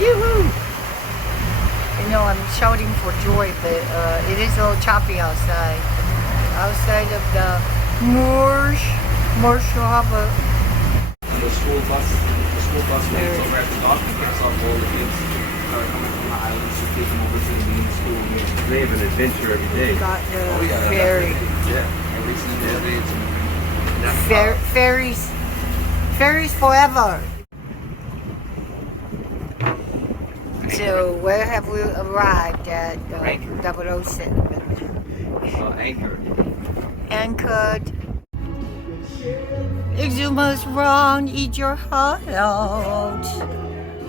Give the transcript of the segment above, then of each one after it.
Yoo-hoo! You know, I'm shouting for joy, but it is a little choppy outside. Outside of the Marsh Harbor. The school bus waits over at the dock and picks up all the kids that are coming from the islands to take them over to the main school here. They have an adventure every day. Got the ferry. Yeah. Every single day it's Ferries forever. So where have we arrived at? 007. anchored. Anchored. Exumas run, eat your heart out.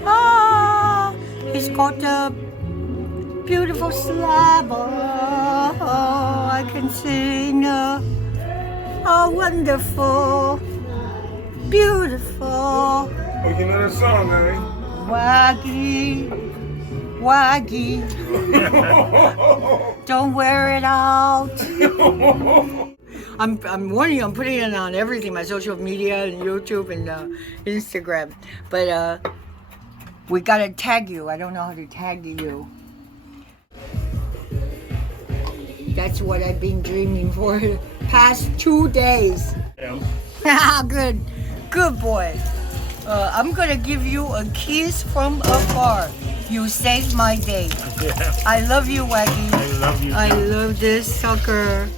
Ah, it's got a beautiful slab. Oh, I can sing a wonderful, beautiful. Hey, you know that song, man? Waggy, don't wear it out. I'm warning you, I'm putting it on everything, my social media and YouTube and Instagram. But we gotta tag you. I don't know how to tag you. That's what I've been dreaming for the past 2 days. Yeah. Good boy. I'm gonna give you a kiss from afar. You saved my day. I love you, Waggy. I love you. I love this sucker.